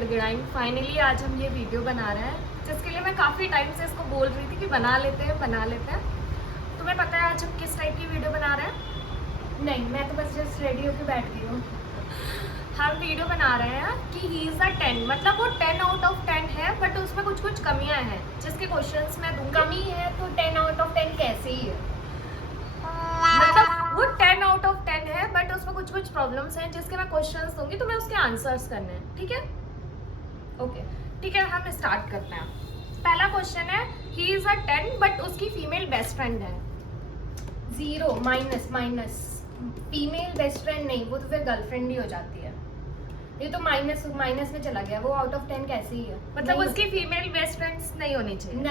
गिड़गिड़ाई। Finally आज हम ये वीडियो बना रहे हैं, जिसके लिए मैं काफ़ी टाइम से इसको बोल रही थी कि बना लेते हैं। तुम्हें पता है आज हम किस टाइप की वीडियो बना रहे हैं? नहीं, मैं तो बस जस्ट रेडी होकर बैठ गई हूँ। हम वीडियो बना रहे हैं कि ही इज़ अ 10, मतलब वो 10 आउट ऑफ 10 है, बट उसमें कुछ कुछ कमियां हैं जिसके क्वेश्चंस मैं दूंगी। कमी है तो 10 आउट ऑफ 10 कैसे ही है? मतलब वो 10 आउट ऑफ 10 है, बट उसमें कुछ कुछ प्रॉब्लम्स हैं जिसके मैं क्वेश्चंस दूंगी, तुम्हें उसके आंसर्स करने हैं। ठीक है? ओके, ठीक है, हम स्टार्ट करते हैं। पहला क्वेश्चन है, ही इज़ अ 10 बट उसकी फीमेल बेस्ट फ्रेंड है। 0 माइनस फीमेल बेस्ट फ्रेंड नहीं, वो तो फिर गर्लफ्रेंड ही हो जाती है। ये तो माइनस में चला गया, वो आउट ऑफ 10 कैसे ही है? मतलब उसकी फीमेल बेस्ट फ्रेंड्स नहीं होनी चाहिए।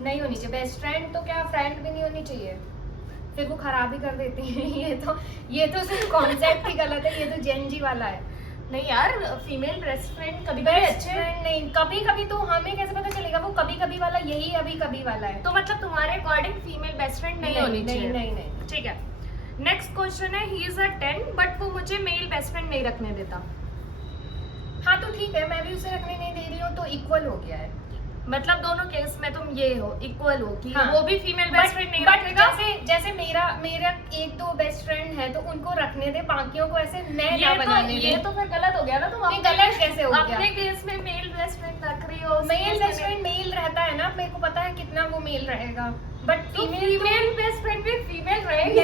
नहीं होनी चाहिए। बेस्ट फ्रेंड तो क्या, फ्रेंड भी नहीं होनी चाहिए, फिर वो खराब ही कर देती है। ये तो सिर्फ कॉन्सेप्ट ही गलत है, ये तो जेनजी वाला है। नहीं यार, फीमेल बेस्ट फ्रेंड कभी कभी अच्छे फ्रेंड नहीं, कभी कभी तो हमें कैसे पता चलेगा वो कभी कभी वाला यही अभी कभी वाला है? तो मतलब तुम्हारे अकॉर्डिंग फीमेल बेस्ट फ्रेंड नहीं होनी चाहिए। नहीं। ठीक है, नेक्स्ट क्वेश्चन है, ही इज अ 10 बट वो मुझे मेल बेस्ट फ्रेंड नहीं रखने देता। हाँ तो ठीक है, मैं भी उसे रखने नहीं दे रही हूँ, तो इक्वल हो गया है। मतलब दोनों केस में तुम ये हो, इक्वल हो कि हाँ, वो भी फीमेल बेस्ट फ्रेंड नहीं रखेगा। जैसे मेरा एक दो बेस्ट फ्रेंड है तो उनको रखने दे, बाकियों को ऐसे मैं ना बनाने दे। ये तो फिर गलत हो गया ना। तुम गलत कैसे हो गया? अपने केस में मेल बेस्ट फ्रेंड रख रही हो। मेल बेस्ट फ्रेंड मेल रहता है ना, मेरे को पता है कितना वो मेल रहेगा, बट फीमेल बेस्ट फ्रेंड भी फीमेल रहेगी।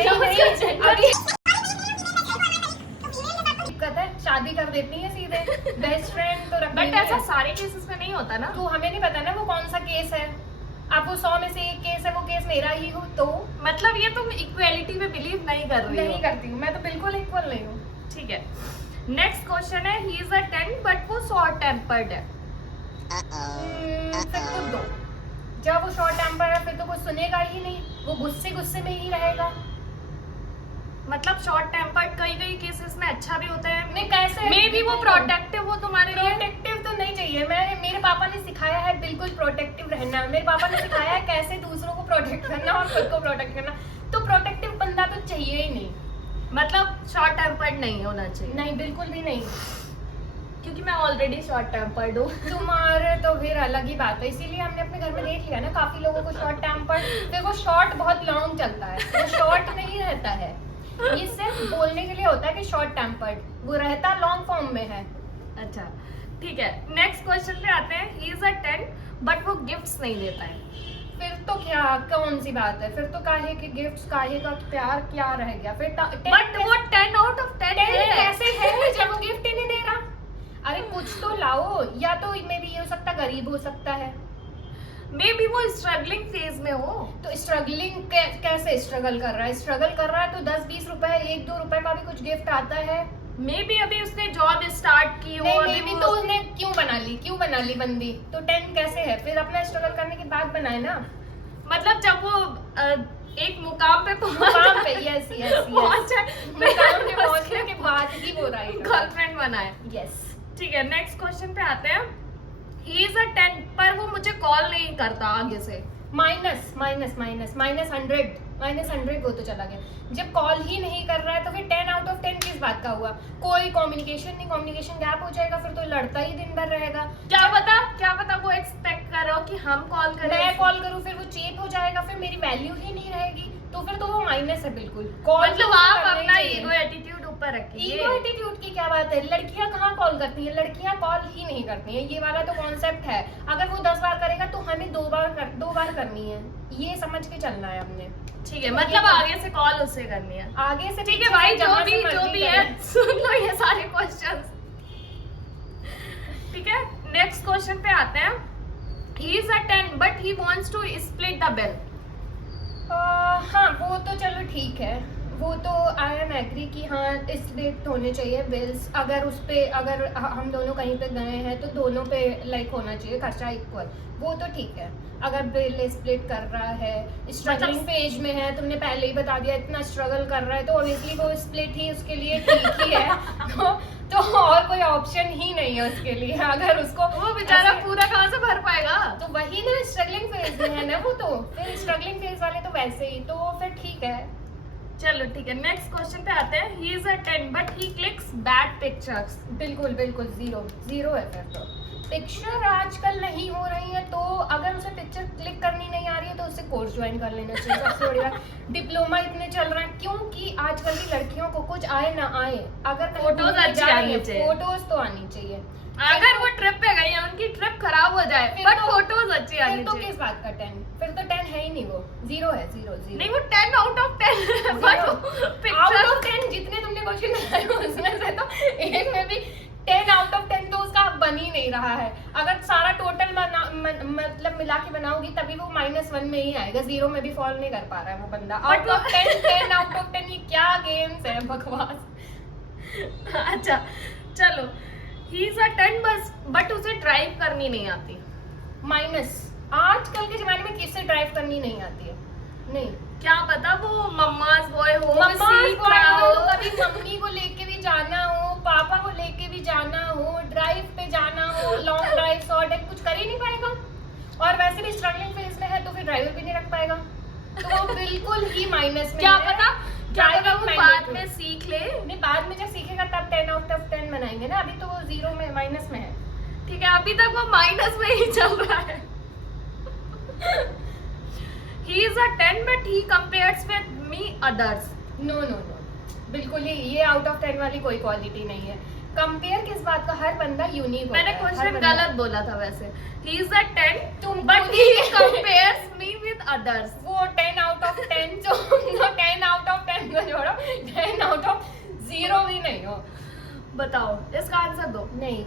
दिक्कत है, शादी कर देती है सीधे। बेस्ट फ्रेंड तो रखनी बट ऐसा सारे केसेस में नहीं होता ना। तो हमें नहीं पता ना वो कौन सा केस है। अब वो 100 में से एक केस है, वो केस मेरा ही हो तो मतलब ये तुम इक्वालिटी में बिलीव नहीं कर रही हो। नहीं करती हूँ, मैं तो बिल्कुल इक्वल नहीं हूँ। ठीक है, नेक्स्ट क्वेश्चन है, ही इज अ 10 बट वो शॉर्ट टेम्पर्ड है। फिर तो दो, जब वो शॉर्ट टेम्पर है फिर तो कुछ सुनेगा ही नहीं, वो गुस्से में ही रहेगा। मतलब शॉर्ट टेम्पर्ड कई केसेस में अच्छा भी होता है। नहीं कैसे? मे बी वो प्रोटेक्टिव हो तुम्हारे लिए। प्रोटेक्टिव तो नहीं चाहिए। मेरे पापा ने सिखाया है बिल्कुल प्रोटेक्टिव रहना। मेरे पापा ने सिखाया है कैसे दूसरों को प्रोटेक्ट करना और खुद को प्रोटेक्ट करना। तो प्रोटेक्टिव बंदा तो चाहिए ही नहीं। मतलब शॉर्ट टेम्पर्ड नहीं होना चाहिए। नहीं, बिल्कुल भी नहीं, क्योंकि मैं ऑलरेडी शॉर्ट टेम्पर्ड हूँ। तुम्हारे तो फिर अलग ही बात है। इसीलिए हमने अपने घर में देख लिया ना, काफी लोगों को शॉर्ट टेम्पर्ड, फिर वो शॉर्ट बहुत लॉन्ग चलता है, वो शॉर्ट नहीं रहता है। ये सिर्फ बोलने के लिए होता है कि शॉर्ट टेम्पर्ड, वो रहता लॉन्ग फॉर्म में है। अच्छा ठीक है, नेक्स्ट क्वेश्चन पे आते हैं, ही इज अ 10 बट वो गिफ्ट्स नहीं देता है। फिर तो क्या, कौन सी बात है? फिर तो काहे के गिफ्ट्स, काहे का प्यार क्या रह गया फिर? बट वो 10 आउट ऑफ 10 कैसे है जब वो गिफ्ट ही नहीं दे रहा? अरे कुछ तो लाओ, या तो मे भी ये हो सकता गरीब हो सकता है, मे बी वो स्ट्रगलिंग फेज में हो। तो स्ट्रगलिंग कैसे स्ट्रगल कर रहा है? स्ट्रगल कर रहा है तो 10-20 रुपए, 1-2 रुपए का भी कुछ गिफ्ट आता है। मे बी अभी उसने जॉब स्टार्ट की हो। नहीं, मे तो उसने क्यों बना ली बंदी, तो 10 कैसे है? फिर अपना स्ट्रगल करने के बाद बनाए ना। मतलब जब वो एक मुकाम पे यस मुकाम पे पहुंचने के बाद ही वो राइट गर्लफ्रेंड बनाए। यस। ठीक है, नेक्स्ट क्वेश्चन पे आते हैं, ही इज अ 10 पर वो मुझे कॉल नहीं करता आगे से। -100 वो तो चला गया। जब कॉल ही नहीं कर रहा है तो फिर 10 आउट ऑफ 10 किस बात का हुआ? कोई कम्युनिकेशन गैप हो जाएगा, फिर तो लड़ता ही दिन भर रहेगा। क्या पता वो एक्सपेक्ट कर रहा हो कि हम कॉल करें, मैं कॉल करूं, फिर वो चेप हो जाएगा, फिर मेरी वैल्यू ही नहीं रहेगी, तो फिर तो वो माइनस है बिल्कुल। कॉल मतलब आप अपना ईगो एटीट्यूड ऊपर रखिए। ईगो एटीट्यूड की क्या बात है? लड़कियां कहाँ कॉल करती हैं? लड़कियां कॉल ही नहीं करती हैं, ये वाला तो कॉन्सेप्ट है। अगर वो 10 बार करेगा तो हमें 2 बार करनी है, ये समझ के चलना है हमने। ठीक है, मतलब आगे से कॉल उससे करनी है, आगे से। ठीक है भाई, जो भी है सुन लो ये सारे क्वेश्चंस। ठीक है, नेक्स्ट क्वेश्चन पे आते हैं, he is a 10 but he wants to split the bill. हाँ वो तो चलो ठीक है, वो तो आई एम एग्री कि हाँ स्प्लिट होने चाहिए बिल्स। अगर उस पे अगर हम दोनों कहीं पे गए हैं तो दोनों पे लाइक होना चाहिए खर्चा इक्वल, वो तो ठीक है। अगर बिल स्प्लिट कर रहा है, स्ट्रगलिंग फेज में है, तुमने पहले ही बता दिया इतना स्ट्रगल कर रहा है, तो ऑब्वियसली वो स्प्लिट ही उसके लिए ठीक ही है। तो और कोई ऑप्शन ही नहीं है उसके लिए। अगर उसको वो बेचारा पूरा कहाँ से भर पाएगा? तो वही ना, स्ट्रगलिंग फेज में है ना वो, तो फिर स्ट्रगलिंग फेज वाले तो वैसे ही, तो फिर ठीक है। चलो ठीक है, नेक्स्ट क्वेश्चन पे आते हैं। He is a 10 but he clicks bad pictures. बिल्कुल बिल्कुल जीरो है फिर तो। पिक्चर आजकल नहीं हो रही है, तो अगर उसे पिक्चर क्लिक करनी नहीं आ रही है तो उसे कोर्स ज्वाइन कर लेना चाहिए, सबसे बढ़िया। डिप्लोमा इतने चल रहे हैं, क्योंकि आजकल की लड़कियों को कुछ आए ना आए, अगर कहीं फोटोज घूमने अच्छी जा रही आनी है, चाहिए। फोटोज तो आनी चाहिए। अगर वो ट्रिप पे गई है, उनकी ट्रिप खराब हो जाए फिर बट तो- फोटोज अच्छी आनी फिर तो चाहिए। किस बात का 10? फिर तो 10 है ही नहीं, वो जीरो है, जीरो नहीं, वो 10 out of 10 but out picture of 10 जितने तुमने क्वेश्चन बनाए उसमें से तो एक में भी 10 आउट ऑफ 10 तो उसका बन ही नहीं रहा है। अगर सारा टोटल मतलब मिला के बनाओगी तभी वो -1 में ही आएगा, जीरो में भी फॉल नहीं कर पा रहा है वो बंदा। आउट ऑफ 10 आउट ऑफ 10 ये क्या गेम्स है, बकवास। अच्छा चलो, ही इज अ 10 बट उसे ड्राइव करनी नहीं आती। माइनस। आजकल के जमाने में किससे ड्राइव करनी नहीं आती है? नहीं, क्या पता वो मम्माज बॉय हो, मम्मा सीख रहा हो। कभी मम्मी को लेके भी जाना हो, पापा को लेके भी जाना हो, ड्राइव पे जाना हो, लॉन्ग ड्राइव, शॉर्ट ड्राइव, कुछ कर ही नहीं पाएगा। और वैसे भी स्ट्रगलिंग फेज में है तो फिर ड्राइवर भी नहीं रख पाएगा, तो वो बिल्कुल ही माइनस में क्या है। पता ड्राइविंग वो बाद में सीख ले। नहीं, बाद में जब सीखेगा तब 10 आउट ऑफ 10 बनाएंगे ना, अभी तो वो जीरो में, माइनस में है। ठीक है, अभी तक वो माइनस में ही चल रहा है। He is a 10 but he compares with me others. No no no, बिल्कुल ही ये आउट ऑफ 10 वाली कोई क्वालिटी नहीं है। कंपेयर किस बात का? हर बंदा यूनिक होता मैंने है, हर क्वेश्चन बंदा- गलत बोला था वैसे। He is a 10 तुम but खुद he he- compares me with others. वो 10 आउट ऑफ 10 जो 10 आउट ऑफ 10 को छोड़ो, 10 आउट ऑफ 0 भी नहीं हो। बताओ इसका आंसर दो। नहीं,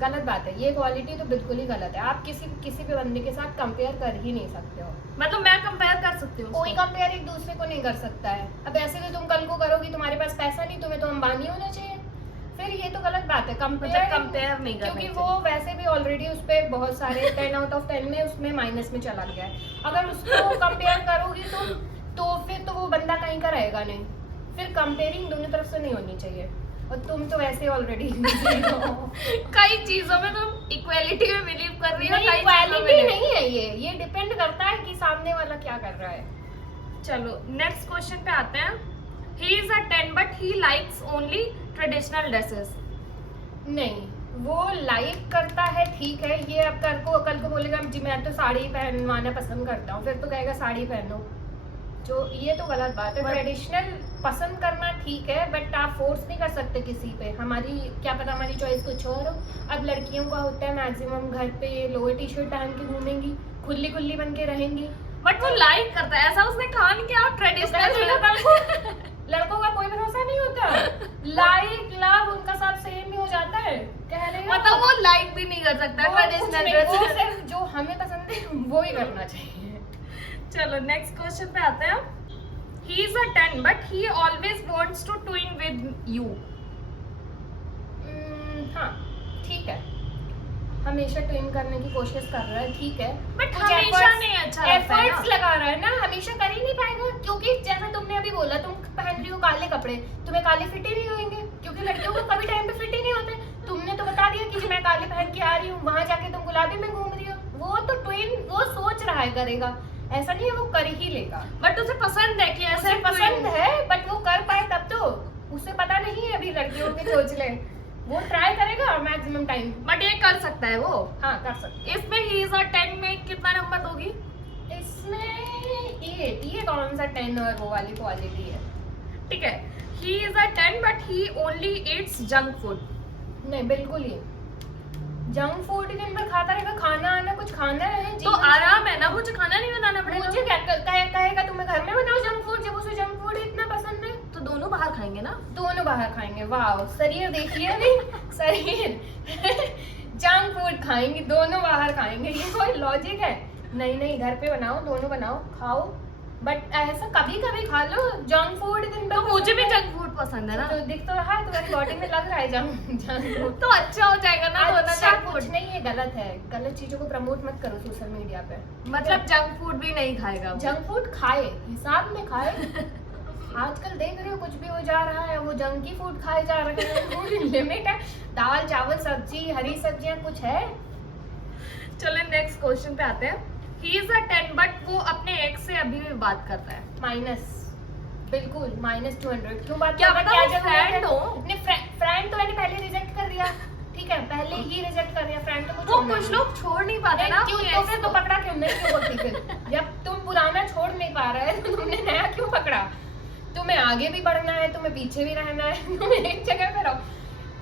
गलत बात है, ये क्वालिटी तो बिल्कुल ही गलत है। आप किसी भी बंदे के साथ कंपेयर कर ही नहीं सकते हो। मतलब मैं कंपेयर कर सकती हूँ कोई उसको। कंपेयर एक दूसरे को नहीं कर सकता है। अब ऐसे तो तुम कल को करोगी, तुम्हारे पास पैसा नहीं, तुम्हें तो अंबानी होना चाहिए, फिर ये तो गलत बात है। मतलब कंपेयर नहीं करना क्योंकि चाहिए। वो वैसे भी ऑलरेडी उस पे बहुत सारे 10 आउट ऑफ 10 में उसमें माइनस में चला गया है। अगर उसको कंपेयर करोगी तो फिर तो वो बंदा कहीं का रहेगा नहीं। फिर कंपेयरिंग दोनों तरफ से नहीं होनी चाहिए, और तुम तो वैसे ऑलरेडी कई चीजों में तुम इक्वालिटी में बिलीव कर रही हो, नहीं, कई चीजों में क्वालिटी नहीं। नहीं है ये डिपेंड करता है कि सामने वाला क्या कर रहा है। चलो नेक्स्ट क्वेश्चन पे आते हैं। He is a 10 but he likes only traditional dresses. नहीं, वो लाइक करता है, ठीक है। ये अब कल को बोलेगा जी मैं तो साड़ी पहनवाना पसंद करता हूँ, फिर तो कहेगा साड़ी पहनो, जो ये तो गलत बात है। ट्रेडिशनल पसंद करना ठीक है, बट आप फोर्स नहीं कर सकते किसी पे। हमारी क्या पता हमारी चॉइस कुछ और हो। अब लड़कियों का होता है मैक्सिमम घर पे लोअर टी शर्ट पहन के घूमेंगी, खुली बन के रहेंगी। बट वो लाइक करता है, ऐसा उसने कहा नहीं कि आप ट्रेडिशनल। लड़कों का कोई भरोसा नहीं होता, लाइक लव उनका सब सेम ही हो जाता है। कह रहे हो मतलब वो लाइक भी नहीं कर सकता वो कुछ ट्रेडिशनल नहीं, वो ड्रेस। सिर्फ जो हमें पसंद है वो ही करना चाहिए। चलो नेक्स्ट क्वेश्चन पे आते हैं। He is a 10 but he always wants to twin with you. हाँ ठीक है, हमेशा ट्विन करने की कोशिश कर रहा है, ठीक है। बट कुछ हमेशा efforts- नहीं अच्छा लगता है एफर्ट्स ना। लगा रहा है ना, हमेशा कर ही नहीं पाएगा। क्योंकि जैसा तुमने अभी बोला, तुम पहन रही हो काले कपड़े, तुम्हें काले फिट ही नहीं होंगे, क्योंकि लड़कियों को कभी टाइम पे फिट ही नहीं होते। तुमने तो बता दिया कि मैं काले पहन के आ रही हूँ, वहां जाके तुम गुलाबी में घूम रही हो। वो तो ट्विन वो सोच रहा है करेगा, ऐसा नहीं है वो कर ही लेगा। बट उसे पसंद है कि ऐसे उसे पसंद है, बट वो कर पाए तब तो। उसे पता नहीं है अभी लड़कियों के चोचले, वो ट्राई करेगा मैक्सिमम टाइम। बट ये कर सकता है वो। हाँ कर सकते। इसमें ही इज अ 10 में कितना नंबर दोगी? इसमें ये कौन सा 10 और वो वाली क्वालिटी है? ठीक है, ही is a 10 but he only Yeats junk food. नहीं, बिल्कुल ही जंक फूड दिन भर खाता रहेगा। खाना आना कुछ खाना है तो आराम है ना, मुझे खाना नहीं बनाना पड़ेगा। मुझे क्या कहेगा तुम्हें घर में बनाओ जंक फूड, जब उसे जंक फूड इतना पसंद है। तो दोनों बाहर खाएंगे ना। दोनों बाहर खाएंगे, वाह शरीर देखिए नहीं शरीर जंक फूड खाएंगे, दोनों बाहर खाएंगे, ये कोई लॉजिक है? नहीं, घर पे बनाओ, दोनों बनाओ खाओ, बट ऐसा कभी कभी खा लो। जंक फूड दिन तो मुझे भी जंक फूड पसंद है ना, तो दिख तो रहा है तुम्हारी बॉडी में लग रहा है जंक फूड। तो अच्छा हो जाएगा ना। दोनों अच्छा जंक कुछ फूड नहीं, ये गलत है। गलत चीजों को प्रमोट मत करो सोशल मीडिया पे। मतलब जंक फूड भी नहीं खाएगा वो। जंक फूड खाए, हिसाब में खाए। आजकल देख रहे हो कुछ भी हो जा रहा है, वो जंकी फूड खाए जा रहे हैं। लिमिट है, दाल चावल सब्जी हरी सब्जियां कुछ है। चलो नेक्स्ट क्वेश्चन पे आते हैं। ही इज अ 10 बट वो अपने एक्स से अभी भी बात करता है। माइनस। बिल्कुल -200। क्यों बात क्या कर पता वो friend हो? नहीं, फ्रेंड तो मैंने पहले रिजेक्ट कर दिया, ठीक है, पहले ही रिजेक्ट कर दिया, फ्रेंड तो वो छोड़ना कुछ नहीं। लोग छोड़ नहीं पाते नहीं, ना क्यों कि तो ऐसे फिर तो पकड़ा क्यों नहीं, क्यों पकड़ी फिर? जब तुम पुराना छोड़ नहीं पा रहे है तो तुमने नया क्यों पकड़ा? तुम्हें आगे भी बढ़ना है, तुम्हें पीछे भी रहना है, तुम एक जगह पे रहो।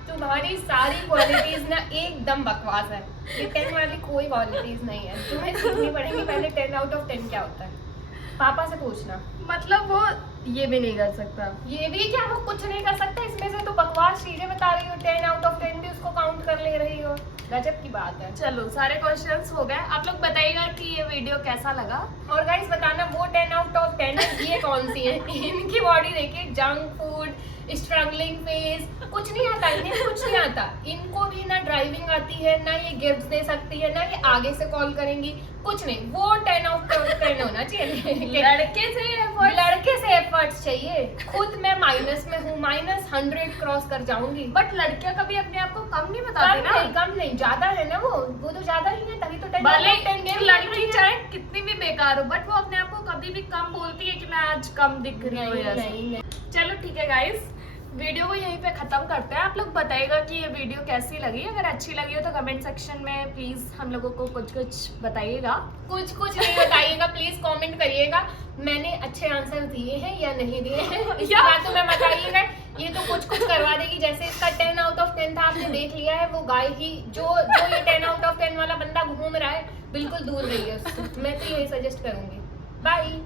तुम्हारी सारी क्वालिटीज ना एकदम बकवास है, ये 10 वाली कोई क्वालिटीज नहीं है, तुम्हें सीखनी पड़ेगी पहले 10 आउट ऑफ 10 क्या होता है, पापा से पूछना। मतलब वो ये भी नहीं कर सकता। ये भी क्या, वो कुछ नहीं कर सकता, इसमें से तो बकवास चीजें बता रही हो, 10 आउट ऑफ 10 भी उसको काउंट कर ले रही हो, गजब की बात है। चलो सारे क्वेश्चंस हो गए, आप लोग बताइएगा कि ये वीडियो कैसा लगा। और गाइस बताना वो 10 आउट ऑफ 10 ये कौन सी है? इनकी बॉडी देखिए, जंक फूड, स्ट्रगलिंग फेस, कुछ नहीं आता इन्हें, कुछ नहीं आता इनको भी, ना ड्राइविंग आती है, ना ये गिफ्ट दे सकती है, ना ये आगे से कॉल करेंगी, कुछ नहीं। वो 10 आउट ऑफ 10 होना चाहिए। लड़के से लड़के से एफर्ट्स चाहिए, खुद मैं माइनस में हूँ, -100 क्रॉस कर जाऊंगी। बट लड़कियां कभी अपने आप को कम नहीं बताते ना। कम नहीं, ज्यादा है ना, वो तो ज्यादा ही है, तभी तो 10 भले out of 10 दे रही लड़की है। चाहे कितनी भी बेकार हो, बट वो अपने आप को कभी भी कम बोलती है कि मैं आज कम दिख रही हूँ ऐसा। नहीं। चलो ठीक है गाइस, वीडियो को यहीं पे खत्म करते हैं। आप लोग बताइएगा कि ये वीडियो कैसी लगी, अगर अच्छी लगी हो तो कमेंट सेक्शन में प्लीज हम लोगों को कुछ बताइएगा। कुछ नहीं बताइएगा, प्लीज कमेंट करिएगा मैंने अच्छे आंसर दिए हैं या नहीं दिए हैं, इसकी बात तो मैं बताइएगा। ये तो कुछ करवा देगी, जैसे इसका 10 आउट ऑफ 10 था, आपने देख लिया है, वो गाय ही जो ये 10 आउट ऑफ 10 वाला बंदा घूम रहा है, बिल्कुल दूर रही है उससे। मैं तो यही सजेस्ट करूंगी। बाय।